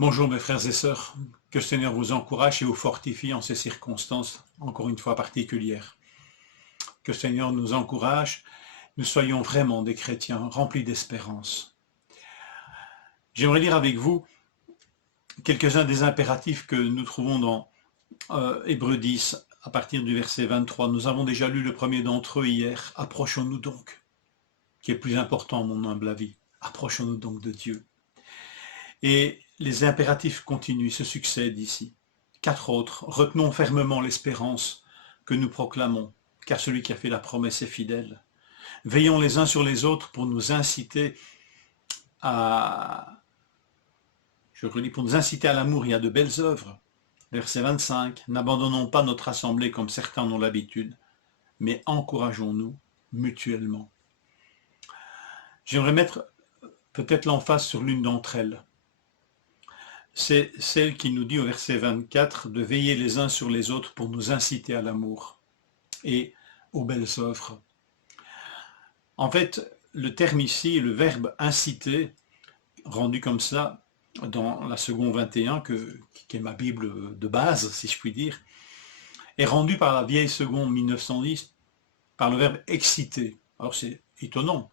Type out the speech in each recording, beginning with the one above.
Bonjour mes frères et sœurs, que le Seigneur vous encourage et vous fortifie en ces circonstances, encore une fois particulières. Que le Seigneur nous encourage, nous soyons vraiment des chrétiens remplis d'espérance. J'aimerais lire avec vous quelques-uns des impératifs que nous trouvons dans Hébreux 10, à partir du verset 23. Nous avons déjà lu le premier d'entre eux hier. Approchons-nous donc, qui est le plus important à mon humble avis. Approchons-nous donc de Dieu. Et les impératifs continuent, se succèdent ici. 4 autres. Retenons fermement l'espérance que nous proclamons, car celui qui a fait la promesse est fidèle. Veillons les uns sur les autres pour nous inciter à... pour nous inciter à l'amour et à de belles œuvres. Verset 25. N'abandonnons pas notre assemblée comme certains en ont l'habitude, mais encourageons-nous mutuellement. J'aimerais mettre peut-être l'emphase sur l'une d'entre elles. C'est celle qui nous dit au verset 24 de veiller les uns sur les autres pour nous inciter à l'amour et aux belles œuvres. En fait, le terme ici, le verbe inciter, rendu comme ça dans la seconde 21, qui est ma Bible de base, si je puis dire, est rendu par la vieille seconde 1910 par le verbe exciter. Alors c'est étonnant.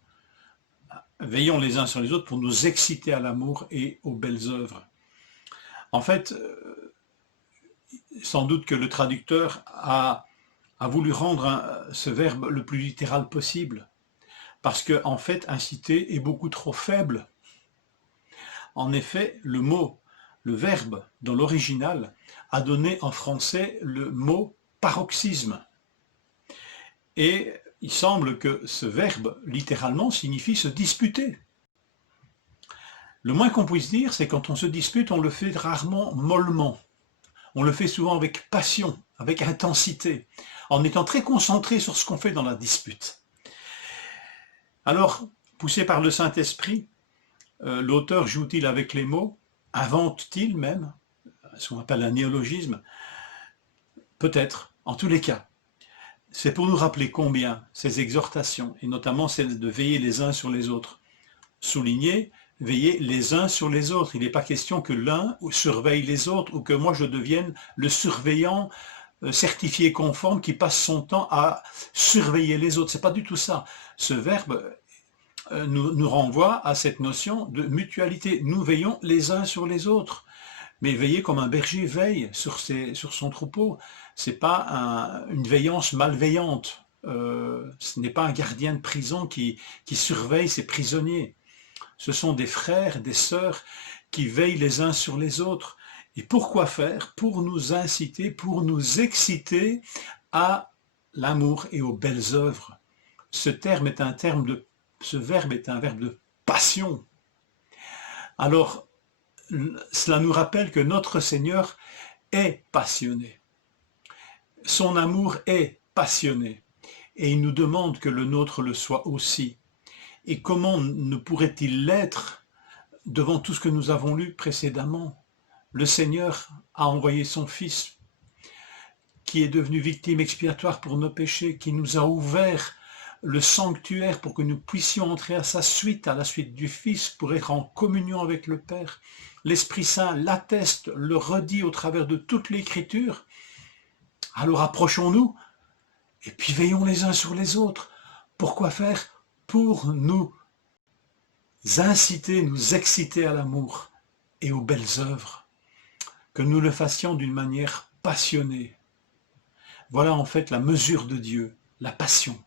Veillons les uns sur les autres pour nous exciter à l'amour et aux belles œuvres. En fait, sans doute que le traducteur a voulu rendre ce verbe le plus littéral possible, parce que en fait, inciter est beaucoup trop faible. En effet, le verbe dans l'original a donné en français le mot paroxysme. Et il semble que ce verbe, littéralement, signifie se disputer. Le moins qu'on puisse dire, c'est quand on se dispute, on le fait rarement mollement. On le fait souvent avec passion, avec intensité, en étant très concentré sur ce qu'on fait dans la dispute. Alors, poussé par le Saint-Esprit, l'auteur joue-t-il avec les mots? Invente-t-il même? Ce qu'on appelle un néologisme? Peut-être, en tous les cas. C'est pour nous rappeler combien ces exhortations, et notamment celle de veiller les uns sur les autres, souligner, veiller les uns sur les autres. Il n'est pas question que l'un surveille les autres ou que moi je devienne le surveillant certifié conforme qui passe son temps à surveiller les autres. C'est pas du tout ça. Ce verbe nous renvoie à cette notion de mutualité. Nous veillons les uns sur les autres. Mais veiller comme un berger veille sur son troupeau. C'est pas une veillance malveillante. Ce n'est pas un gardien de prison qui surveille ses prisonniers. Ce sont des frères, des sœurs qui veillent les uns sur les autres. Et pourquoi faire? Pour nous inciter, pour nous exciter à l'amour et aux belles œuvres. Ce verbe est un verbe de passion. Alors, cela nous rappelle que notre Seigneur est passionné. Son amour est passionné. Et il nous demande que le nôtre le soit aussi. Et comment ne pourrait-il l'être devant tout ce que nous avons lu précédemment? Le Seigneur a envoyé son Fils, qui est devenu victime expiatoire pour nos péchés, qui nous a ouvert le sanctuaire pour que nous puissions entrer à la suite du Fils, pour être en communion avec le Père. L'Esprit Saint l'atteste, le redit au travers de toute l'Écriture. Alors approchons-nous, et puis veillons les uns sur les autres. Pourquoi faire? Pour nous inciter, nous exciter à l'amour et aux belles œuvres, que nous le fassions d'une manière passionnée. Voilà en fait la mesure de Dieu, la passion,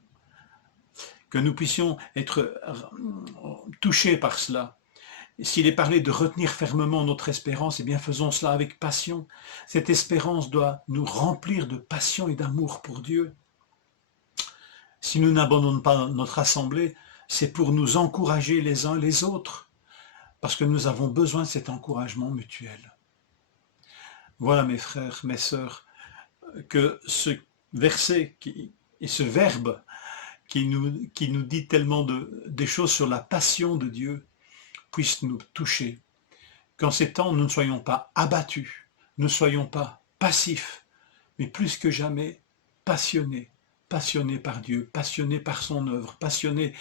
que nous puissions être touchés par cela. S'il est parlé de retenir fermement notre espérance, eh bien faisons cela avec passion. Cette espérance doit nous remplir de passion et d'amour pour Dieu. Si nous n'abandonnons pas notre assemblée, c'est pour nous encourager les uns les autres, parce que nous avons besoin de cet encouragement mutuel. Voilà mes frères, mes sœurs, que ce verset et ce verbe qui nous dit tellement des choses sur la passion de Dieu puisse nous toucher. Qu'en ces temps, nous ne soyons pas abattus, nous ne soyons pas passifs, mais plus que jamais passionnés. Passionné par Dieu, passionné par son œuvre, passionné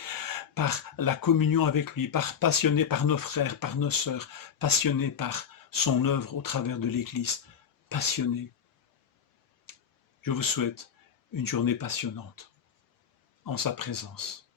par la communion avec lui, passionné par nos frères, par nos sœurs, passionné par son œuvre au travers de l'Église, passionné. Je vous souhaite une journée passionnante en sa présence.